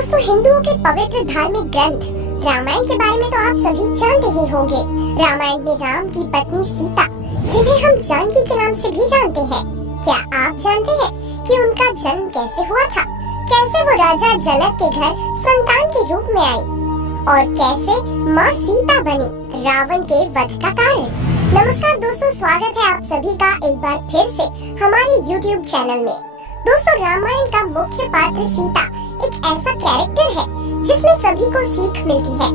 दोस्तों, हिंदुओं के पवित्र धार्मिक ग्रंथ रामायण के बारे में तो आप सभी जानते ही होंगे। रामायण में राम की पत्नी सीता, जिन्हें हम जानकी के नाम से भी जानते हैं, क्या आप जानते हैं कि उनका जन्म कैसे हुआ था? कैसे वो राजा जनक के घर संतान के रूप में आई और कैसे माँ सीता बनी रावण के वध का कारण? नमस्कार दोस्तों, स्वागत है आप सभी का एक बार फिर से हमारे YouTube चैनल में। दोस्तों, रामायण का मुख्य पात्र सीता एक ऐसा कैरेक्टर है जिसमें सभी को सीख मिलती है।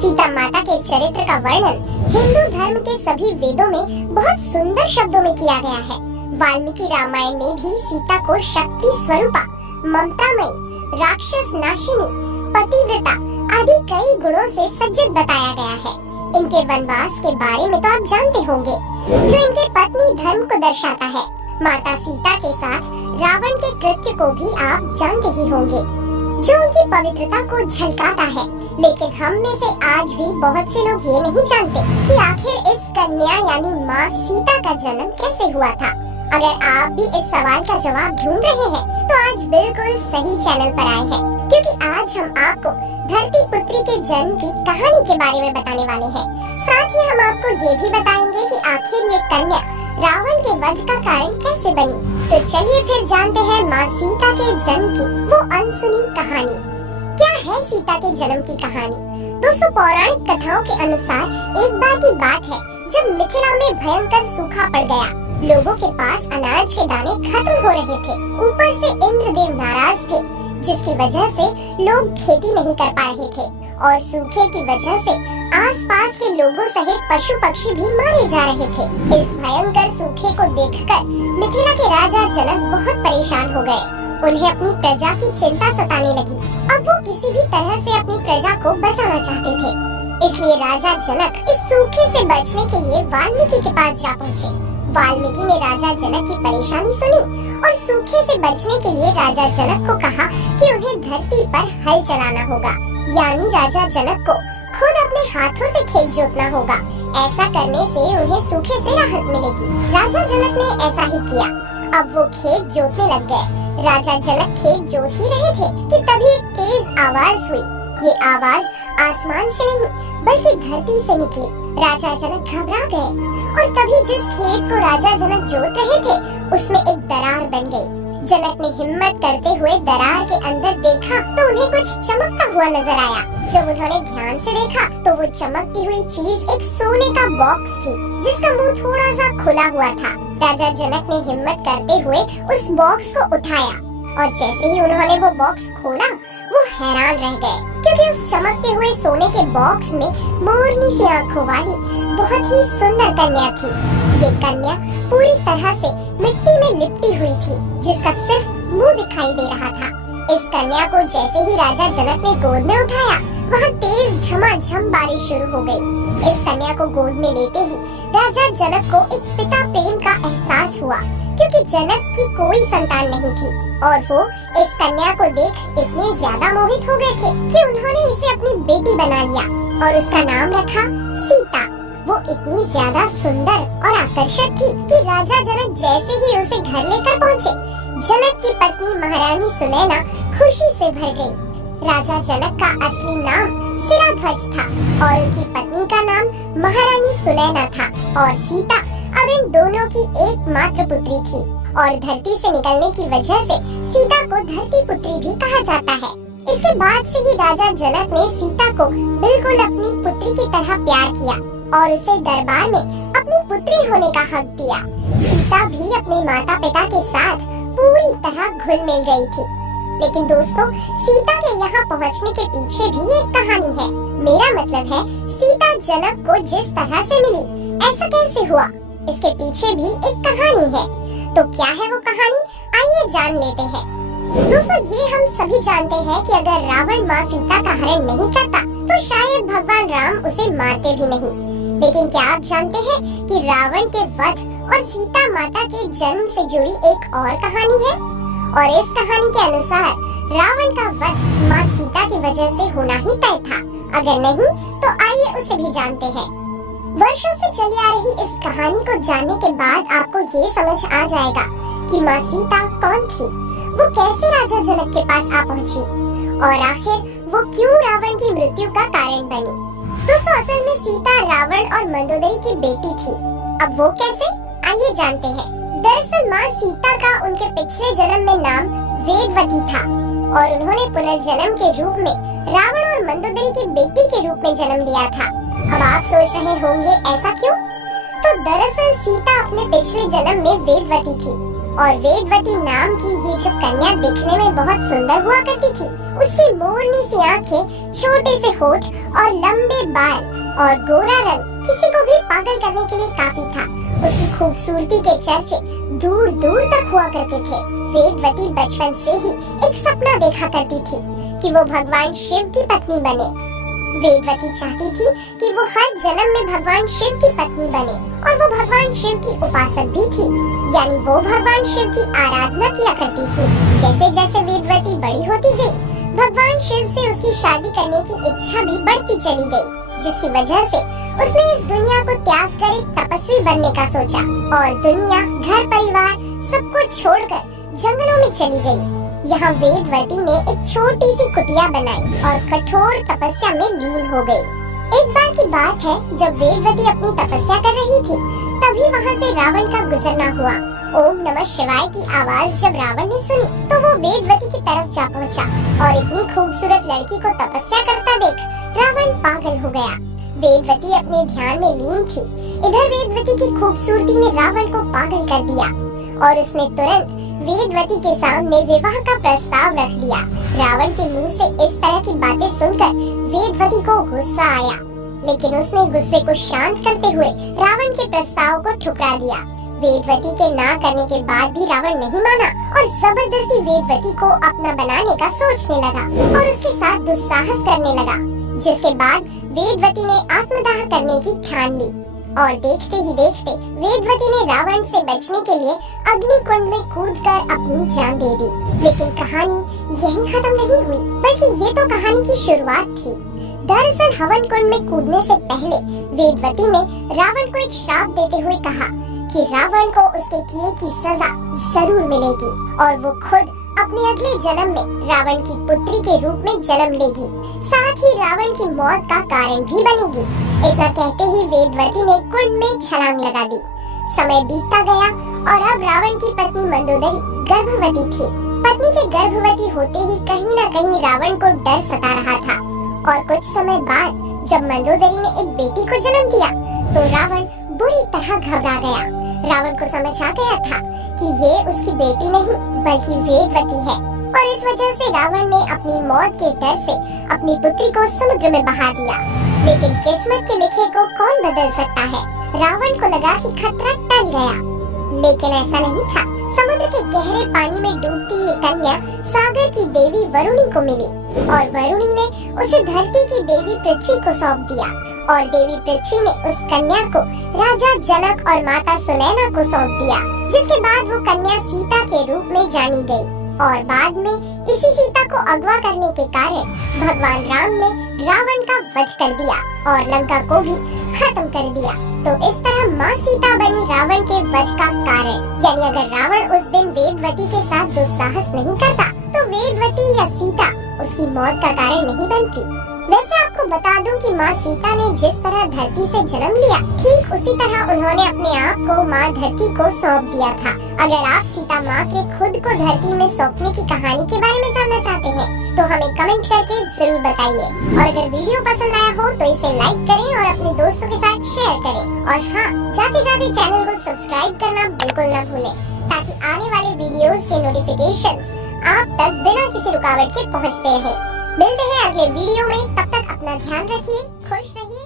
सीता माता के चरित्र का वर्णन हिंदू धर्म के सभी वेदों में बहुत सुंदर शब्दों में किया गया है। वाल्मीकि रामायण में भी सीता को शक्ति स्वरूपा, ममतामयी, राक्षस नाशिनी, पतिव्रता आदि कई गुणों से सज्जित बताया गया है। इनके वनवास के बारे में तो आप जानते होंगे, जो इनके पत्नी धर्म को दर्शाता है। माता सीता के साथ रावण के कृत्य को भी आप जानते ही होंगे, जो उनकी पवित्रता को झलकाता है। लेकिन हम में से आज भी बहुत से लोग ये नहीं जानते कि आखिर इस कन्या यानी माँ सीता का जन्म कैसे हुआ था। अगर आप भी इस सवाल का जवाब ढूंढ रहे हैं, तो आज बिल्कुल सही चैनल पर आए हैं, क्योंकि आज हम आपको धरती पुत्री के जन्म की कहानी के बारे में बताने वाले हैं। साथ ही हम आपको ये भी बताएंगे कि आखिर ये कन्या रावण के वध का कारण कैसे बनी। तो चलिए फिर जानते हैं माँ सीता के जन्म की वो अनसुनी कहानी। क्या है सीता के जन्म की कहानी? दोस्तों, पौराणिक कथाओं के अनुसार एक बार की बात है जब मिथिला में भयंकर सूखा पड़ गया। लोगों के पास अनाज के दाने खत्म हो रहे थे। ऊपर से इंद्रदेव नाराज थे, जिसकी वजह से लोग खेती नहीं कर पा रहे थे और सूखे की वजह से आसपास के लोगों सहित पशु पक्षी भी मारे जा रहे थे। इस भयंकर सूखे को देखकर मिथिला के राजा जनक बहुत परेशान हो गए। उन्हें अपनी प्रजा की चिंता सताने लगी। अब वो किसी भी तरह से अपनी प्रजा को बचाना चाहते थे। इसलिए राजा जनक इस सूखे से बचने के लिए वाल्मीकि के पास जा पहुँचे। वाल्मीकि ने राजा जनक की परेशानी सुनी और सूखे से बचने के लिए राजा जनक को कहा कि उन्हें धरती पर हल चलाना होगा, यानी राजा जनक को खुद अपने हाथों से खेत जोतना होगा। ऐसा करने से उन्हें सूखे से राहत मिलेगी। राजा जनक ने ऐसा ही किया। अब वो खेत जोतने लग गए। राजा जनक खेत जोत ही रहे थे कि तभी एक तेज आवाज हुई। ये आवाज आसमान से नहीं बल्कि धरती से निकली। राजा जनक घबरा गए और तभी जिस खेत को राजा जनक जोत रहे थे, उसमें एक दरार बन गई। जनक ने हिम्मत करते हुए दरार के अंदर देखा तो उन्हें कुछ चमकता हुआ नजर आया। जब उन्होंने ध्यान से देखा तो वो चमकती हुई चीज एक सोने का बॉक्स थी, जिसका मुंह थोड़ा सा खुला हुआ था। राजा जनक ने हिम्मत करते हुए उस बॉक्स को उठाया और जैसे ही उन्होंने वो बॉक्स खोला, वो हैरान रह गए, क्योंकि उस चमकते हुए सोने के बॉक्स में मोरनी सी आंखों वाली बहुत ही सुंदर कन्या थी। ये कन्या पूरी तरह से मिट्टी में लिपटी हुई थी, जिसका सिर्फ मुंह दिखाई दे रहा था। इस कन्या को जैसे ही राजा जनक ने गोद में उठाया, वहाँ तेज झमाझम बारिश शुरू हो गई। इस कन्या को गोद में लेते ही राजा जनक को एक पिता प्रेम का एहसास हुआ, क्योंकि जनक की कोई संतान नहीं थी और वो इस कन्या को देख इतने ज्यादा मोहित हो गए थे कि उन्होंने इसे अपनी बेटी बना लिया और उसका नाम रखा सीता। वो इतनी ज्यादा सुंदर और आकर्षक थी कि राजा जनक जैसे ही उसे घर लेकर पहुँचे, जनक की पत्नी महारानी सुनैना खुशी से भर गई। राजा जनक का असली नाम सिराध्वज था और उनकी पत्नी का नाम महारानी सुनैना था और सीता अब इन दोनों की एकमात्र पुत्री थी और धरती से निकलने की वजह से सीता को धरती पुत्री भी कहा जाता है। इसके बाद से ही राजा जनक ने सीता को बिल्कुल अपनी पुत्री की तरह प्यार किया और उसे दरबार में अपनी पुत्री होने का हक दिया। सीता भी अपने माता पिता के साथ पूरी तरह घुल मिल गई थी। लेकिन दोस्तों, सीता के यहाँ पहुँचने के पीछे भी एक कहानी है। मेरा मतलब है, सीता जनक को जिस तरह से मिली, ऐसा कैसे हुआ? इसके पीछे भी एक कहानी है। तो क्या है वो कहानी? आइए जान लेते हैं। दोस्तों, ये हम सभी जानते हैं कि अगर रावण माँ सीता का हरण नहीं करता, तो शायद भगवान राम उसे मारते भी नहीं। लेकिन क्या आप जानते हैं कि रावण के वध और सीता माता के जन्म से जुड़ी एक और कहानी है? और इस कहानी के अनुसार रावण का वध माँ सीता की वजह से होना ही तय था। अगर नहीं, तो आइए उसे भी जानते हैं। वर्षों से चली आ रही इस कहानी को जानने के बाद आपको ये समझ आ जाएगा कि माँ सीता कौन थी, वो कैसे राजा जनक के पास आ पहुँची और आखिर वो क्यों रावण की मृत्यु का कारण बनी। दोस्तों, असल में सीता रावण और मंदोदरी की बेटी थी। अब वो कैसे, आइए जानते हैं। दरअसल माँ सीता का उनके पिछले जन्म में नाम वेदवती था और उन्होंने पुनर्जन्म के रूप में रावण और मंदोदरी की बेटी के रूप में जन्म लिया था। अब आप सोच रहे होंगे ऐसा क्यों? तो दरअसल सीता अपने पिछले जन्म में वेदवती थी और वेदवती नाम की ये जो कन्या दिखने में बहुत सुंदर हुआ करती थी। उसकी मोरनी सी आंखें, छोटे से होठ और लंबे बाल और गोरा रंग किसी को भी पागल करने के लिए काफी था। उसकी खूबसूरती के चर्चे दूर दूर तक हुआ करते थे। वेदवती बचपन से ही एक सपना देखा करती थी कि वो भगवान शिव की पत्नी बने। वेदवती चाहती थी कि वो हर जन्म में भगवान शिव की पत्नी बने और वो भगवान शिव की उपासक भी थी, यानी वो भगवान शिव की आराधना किया करती थी। जैसे जैसे वेदवती बड़ी होती गई, भगवान शिव से उसकी शादी करने की इच्छा भी बढ़ती चली गई, जिसकी वजह से उसने इस दुनिया को त्याग कर एक तपस्वी बनने का सोचा और दुनिया, घर परिवार सब कुछ छोड़कर जंगलों में चली गई। यहाँ वेदवती ने एक छोटी सी कुटिया बनाई और कठोर तपस्या में लीन हो गई। एक बार की बात है, जब वेदवती अपनी तपस्या कर रही थी, तभी वहाँ से रावण का गुजरना हुआ। ओम नमः शिवाय की आवाज जब रावण ने सुनी, तो वो वेदवती की तरफ जा पहुँचा और इतनी खूबसूरत लड़की को तपस्या करता देख रावण पागल हो गया। वेदवती अपने ध्यान में लीन थी। इधर वेदवती की खूबसूरती ने रावण को पागल कर दिया और उसने तुरंत वेदवती के सामने विवाह का प्रस्ताव रख दिया। रावण के मुंह से इस तरह की बातें सुनकर वेदवती को गुस्सा आया, लेकिन उसने गुस्से को शांत करते हुए रावण के प्रस्ताव को ठुकरा दिया। वेदवती के ना करने के बाद भी रावण नहीं माना और जबरदस्ती वेदवती को अपना बनाने का सोचने लगा और उसके साथ दुस्साहस करने लगा, जिसके बाद वेदवती ने आत्मदाह करने की ठान ली और देखते ही देखते वेदवती ने रावण से बचने के लिए अग्निकुंड में कूदकर अपनी जान दे दी। लेकिन कहानी यहीं खत्म नहीं हुई, बल्कि ये तो कहानी की शुरुआत थी। दरअसल हवन कुंड में कूदने से पहले वेदवती ने रावण को एक श्राप देते हुए कहा कि रावण को उसके किए की सजा जरूर मिलेगी और वो खुद अपने अगले जन्म में रावण की पुत्री के रूप में जन्म लेगी, साथ ही रावण की मौत का कारण भी बनेगी। इतना कहते ही वेदवती ने कुंड में छलांग लगा दी। समय बीतता गया और अब रावण की पत्नी मंदोदरी गर्भवती थी। पत्नी के गर्भवती होते ही कहीं न कहीं रावण को डर सता रहा था और कुछ समय बाद जब मंदोदरी ने एक बेटी को जन्म दिया तो रावण बुरी तरह घबरा गया। रावण को समझ आ गया था कि ये उसकी बेटी नहीं बल्कि वेदवती है और इस वजह से रावण ने अपनी मौत के डर से अपनी पुत्री को समुद्र में बहा दिया। लेकिन किस्मत के लिखे को कौन बदल सकता है। रावण को लगा कि खतरा टल गया, लेकिन ऐसा नहीं था। समुद्र के गहरे पानी में डूबती ये कन्या सागर की देवी वरुणी को मिली और वरुणी ने उसे धरती की देवी पृथ्वी को सौंप दिया और देवी पृथ्वी ने उस कन्या को राजा जनक और माता सुनैना को सौंप दिया, जिसके बाद वो कन्या सीता के रूप में जानी गई और बाद में इसी सीता को अगवा करने के कारण भगवान राम ने रावण का वध कर दिया और लंका को भी खत्म कर दिया। तो इस तरह माँ सीता बनी रावण के वध का कारण। यानी अगर रावण उस दिन वेदवती के साथ दुस्साहस नहीं करता तो वेदवती या सीता उसकी मौत का कारण नहीं बनती। वैसे आपको बता दूं कि माँ सीता ने जिस तरह धरती से जन्म लिया, ठीक उसी तरह उन्होंने अपने आप को माँ धरती को सौंप दिया था। अगर आप सीता माँ के खुद को धरती में सौंपने की कहानी के बारे में जानना चाहते हैं तो हमें कमेंट करके जरूर बताइए और अगर वीडियो पसंद आया हो तो इसे लाइक करें और अपने दोस्तों के साथ शेयर करें और हाँ, जाते जाते चैनल को सब्सक्राइब करना बिल्कुल न भूलें ताकि आने वाले वीडियोस के नोटिफिकेशंस आप तक बिना किसी रुकावट के पहुंचते रहें। मिलते हैं अगले वीडियो में, तब तक अपना ध्यान रखिए, खुश रहिए।